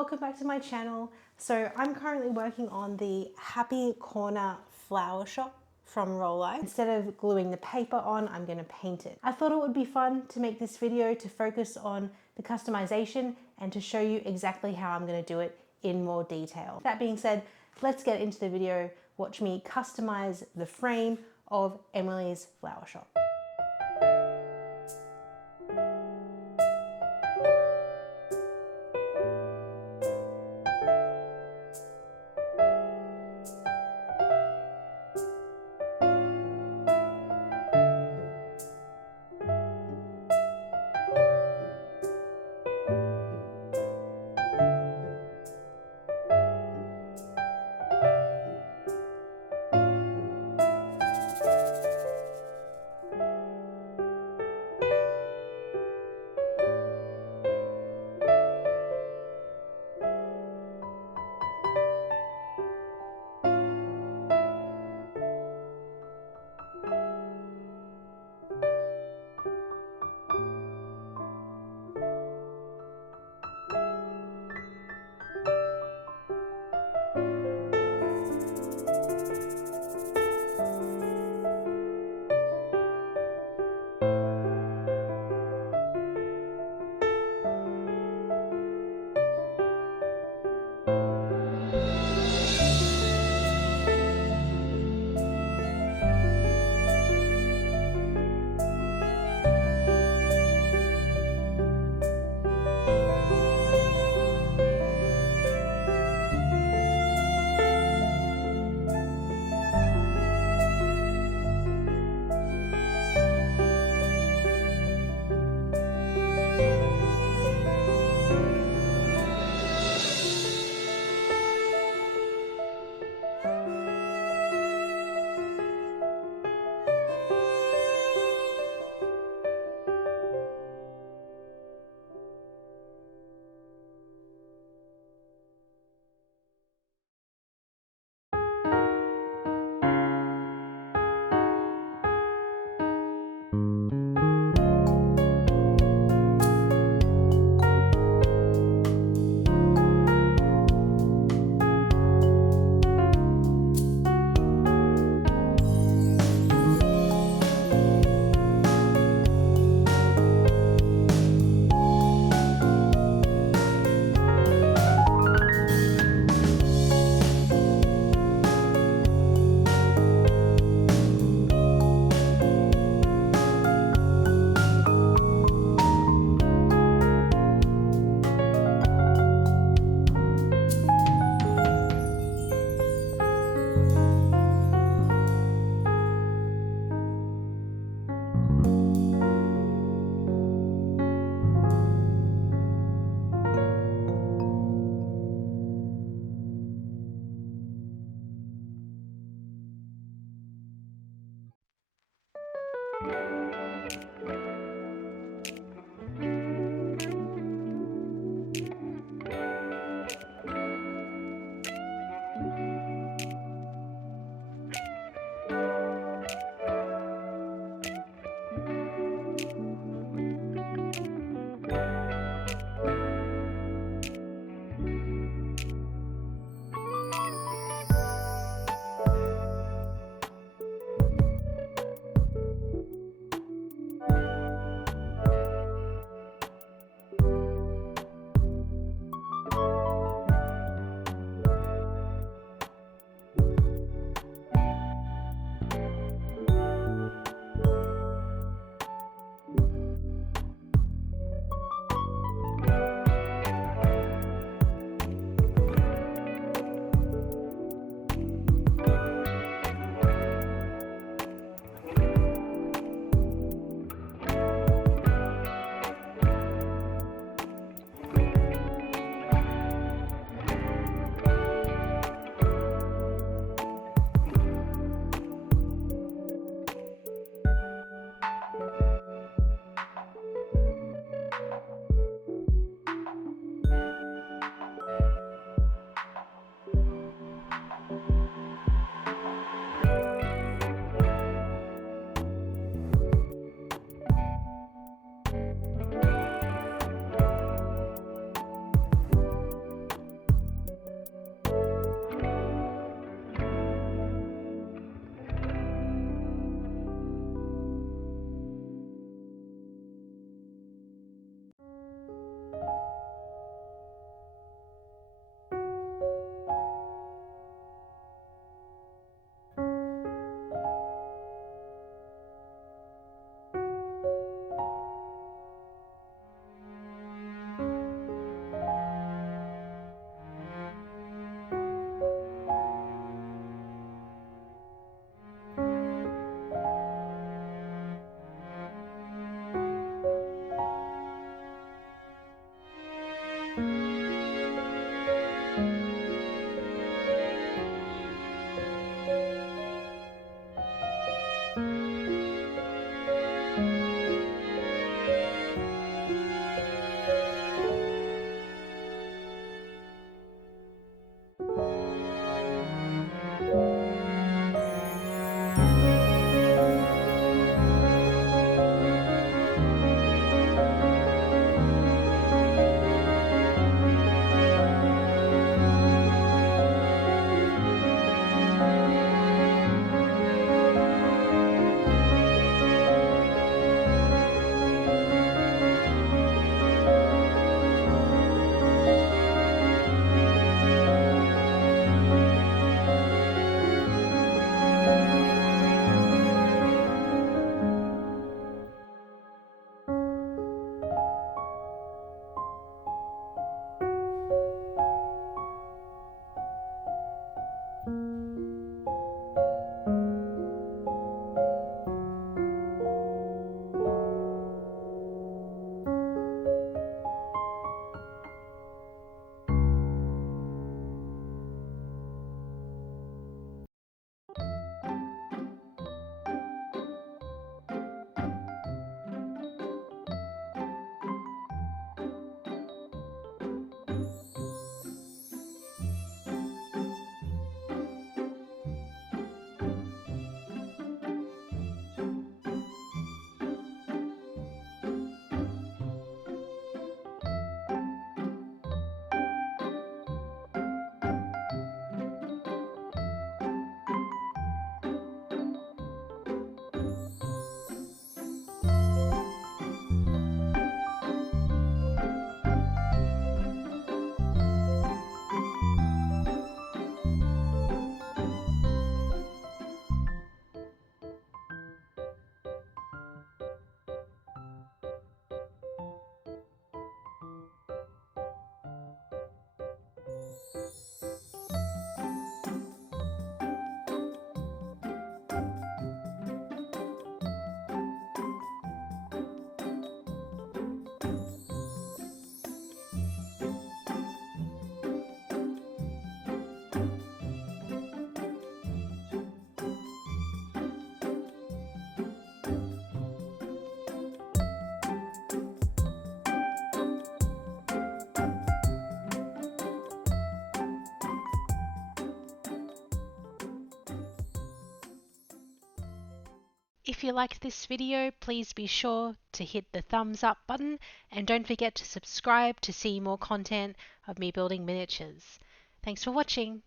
welcome back to my channel. So I'm currently working on the Happy Corner flower shop from Rolife. Instead of gluing the paper on, I'm going to paint it. I thought it would be fun to make this video to focus on the customization and to show you exactly how I'm going to do it in more detail. That being said, let's get into the video. Watch me customize the frame of Emily's flower shop. If you liked this video, please be sure to hit the thumbs up button and don't forget to subscribe to see more content of me building miniatures. Thanks for watching.